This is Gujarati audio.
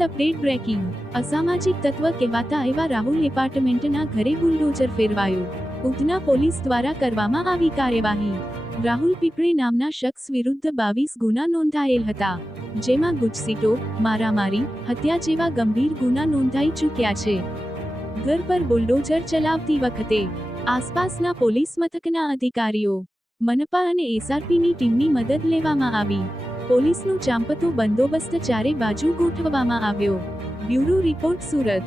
સુરત અપડેટ બ્રેકિંગ અસામાજિક તત્વ કહેવાતા એવા રાહુલ એપાર્ટમેન્ટના ઘરે બુલડોઝર ફેરવાયું. ઉધના પોલીસ દ્વારા કરવામાં આવી કાર્યવાહી. રાહુલ પીપળે નામના શખ્સ વિરુદ્ધ 22 ગુના નોંધાયેલ હતા, જેમાં ગુજસીટો, મારામારી, હત્યા જેવા ગંભીર ગુના નોંધાઈ ચૂક્યા છે. ઘર પર બુલડોઝર ચલાવતી વખતે આસપાસના પોલીસ મથકના અધિકારીઓ, મનપા અને એસઆરપીની ટીમની મદદ લેવામાં આવી. પોલીસનો ચાંપતો બંદોબસ્ત ચારે બાજુ ગોઠવવામાં આવ્યો. Bureau report, Surat.